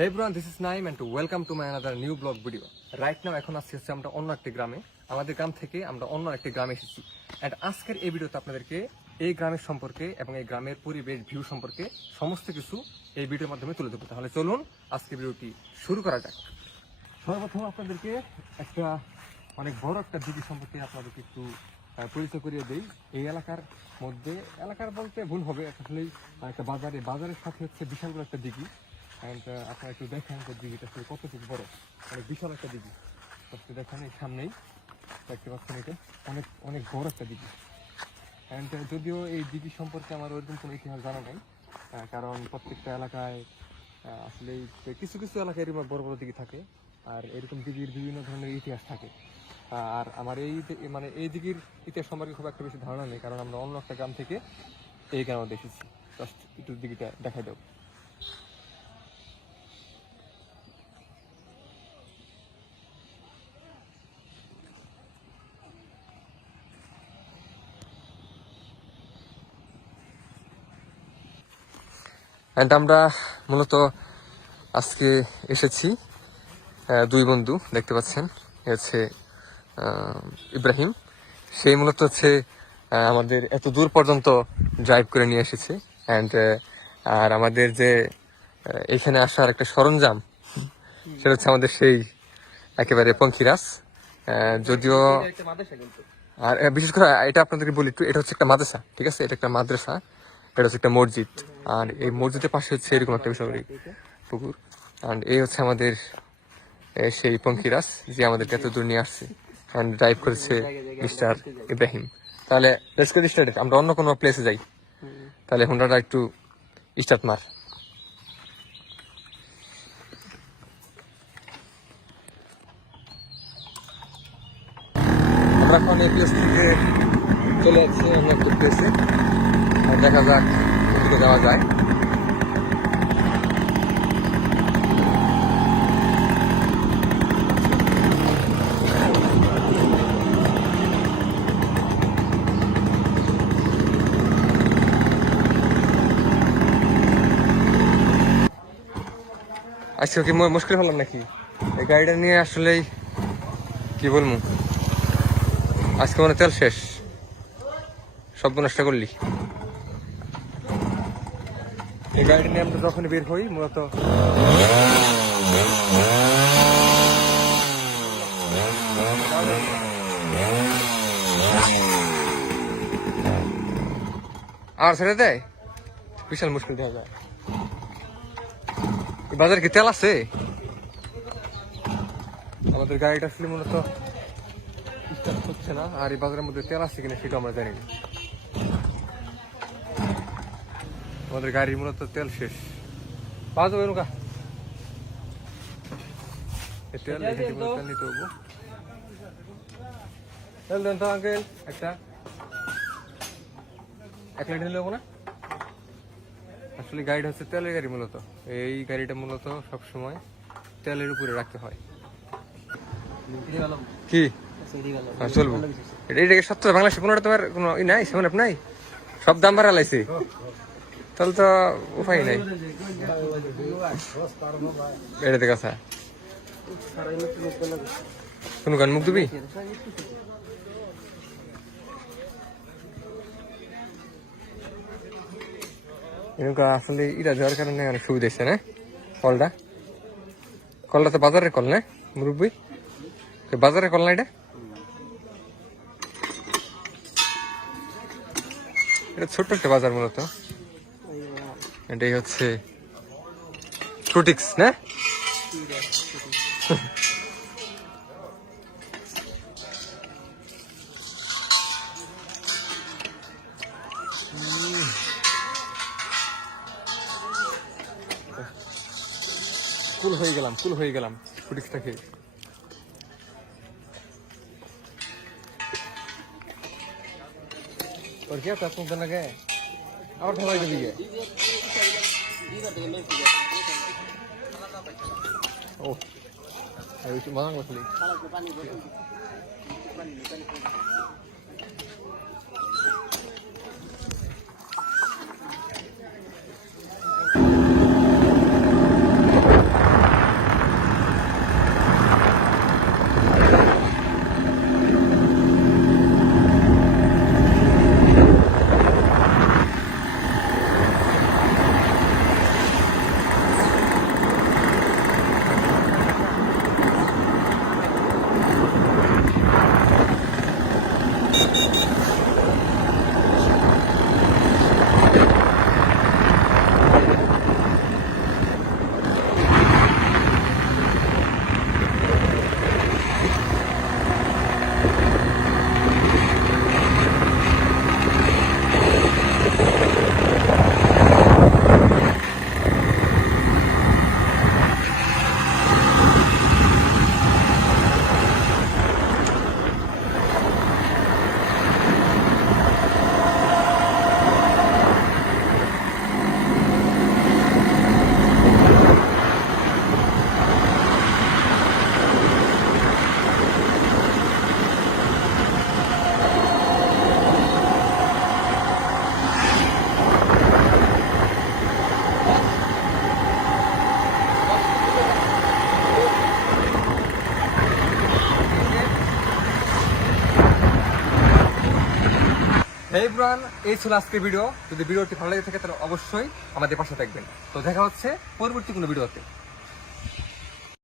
Hey bran this is Naim and welcome to my another new blog video right now এখন আসছি হচ্ছে আমরা অন্য একটি গ্রামে। আমাদের গ্রাম থেকে আমরা অন্য একটি গ্রামে এসেছি। অ্যান্ড আজকের এই ভিডিওতে আপনাদেরকে এই গ্রামের সম্পর্কে এবং এই গ্রামের পরিবেশ ভিউ সম্পর্কে সমস্ত কিছু এই ভিডিওর মাধ্যমে তুলে দেবো তাহলে চলুন, আজকে ভিডিওটি শুরু করা যাক। সর্বপ্রথম আপনাদেরকে একটা অনেক বড় একটা দিদি সম্পর্কে আপনাদেরকে একটু পরিচয় করিয়ে দেই। এই এলাকার মধ্যে, এলাকার বলতে ভুল হবে আসলে একটা বাজারে, বাজারের সাথে হচ্ছে বিশাল বড় একটা দিঘি। অ্যান্ড আপনারা একটু দেখেন যে দিঘিটা আসলে কতটুকু বড়। অনেক বিশাল একটা দিঘি। আপনি দেখেন এই সামনেই, দেখতে পাচ্ছেন এটা? অনেক অনেক বড় একটা দিঘি। অ্যান্ড যদিও এই দিঘি সম্পর্কে আমার ওইরকম কোনো ইতিহাস জানা নেই কারণ প্রত্যেকটা এলাকায় আসলে কিছু কিছু এলাকায় এরকম বড় বড় দিঘি থাকে, আর এরকম দিঘির বিভিন্ন ধরনের ইতিহাস থাকে। আর আমার এই মানে এই দিঘির ইতিহাস সম্পর্কে খুব একটা বেশি ধারণা নেই, কারণ আমরা অন্য একটা গ্রাম থেকে এই গ্রামে দেখেছি জাস্ট একটু দিঘিটা দেখাই দেবো অ্যান্ড আমরা মূলত আজকে এসেছি দুই বন্ধু দেখতে পাচ্ছেন হচ্ছে ইব্রাহিম। সেই মূলত হচ্ছে আমাদের এত দূর পর্যন্ত ড্রাইভ করে নিয়ে এসেছে। অ্যান্ড আর আমাদের যে এখানে আসার একটা সরঞ্জাম সেটা হচ্ছে আমাদের সেই একেবারে পঙ্খিরাস যদিও আর বিশেষ করে এটা আপনাদেরকে বলি একটু এটা হচ্ছে একটা মাদ্রাসা ঠিক আছে? এটা একটা মাদ্রাসা। এটা হচ্ছে একটা মসজিদ। আর এই মসজিদের পাশে হচ্ছে এরকম একটা বিষয় পুকুর। আর এই হচ্ছে আমাদের সেই পঙ্খিরাস যে আমাদেরকে এত দূর নিয়ে আসছে। অ্যান্ড ড্রাইভ করেছে মিস্টার ইব্রাহিম। তাহলে লেটস গেট আমরা অন্য কোনো প্লেসে যাই। তাহলে হুন্ডাটা একটু স্টার্ট মার। আমরা এখন এই প্লেস থেকে চলে যাচ্ছি অন্য একটা প্লেসে দেখা যাক কোথেকে যাওয়া যায়। আজকে কি মুশকিল হলাম নাকি? এই গাড়িটা নিয়ে আসলেই কি বলব? আজকে মানে তেল শেষ। সব নষ্ট করলি। এই গাড়িটা নিয়ে আমরা যখন বের হই, মূলত আর ছেড়ে দেয় বিশাল মুশকিল দেখা যায়। বাজারে কি তেল আছে? আমাদের গাড়িটা আসলে মূলত হচ্ছে না, আর এই বাজারের মধ্যে তেল আছে কিনা সেটা আমরা জানি না। আমাদের গাড়ির মূলত তেল শেষ। পাওয়া যাবে নৌকা। তেল তেল নিতে হব। তেল দেন তো আঙ্কেল একটা। এক লিটার নিলে হব না? আসলে গাড়িটা হচ্ছে তেলের গাড়ি মূলত। এই গাড়িটা মূলত সব সময় তেলের উপরে রাখতে হয়। কি? হ্যাঁ, চলবো। এটা এটাকে সত্য বাংলাদেশে কোনোটা তোমার কোনো ই নাই সেমন নাই? সব দাম বাড়া লাইছে তাহলে তো উপায় নাই। এটা দেখা আছে কোন গান মুখ দিবি? এরকম আসলে এটা দেওয়ার কারণে অনেক সুবিধা হচ্ছে না? কলটা। কলটা তো বাজারের কল, না? মুরব্বী? এ বাজারের কল না এটা? এটা ছোট্ট একটা বাজার মূলত। এটাই হচ্ছে ফ্রুটিক্স না কুল হয়ে গেলাম কুল হয়ে গেলাম ফ্রুটিক্সটা খেয়ে और क्या था तुम लगे और আবার ঢালাই দিকে ও বানান বসলি হে এই ছিল আজকের ভিডিও যদি ভিডিওটি ভালো লেগে থাকে, তাহলে অবশ্যই আমাদের পাশে থাকবেন। তো দেখা হচ্ছে পরবর্তী কোনো ভিডিওতে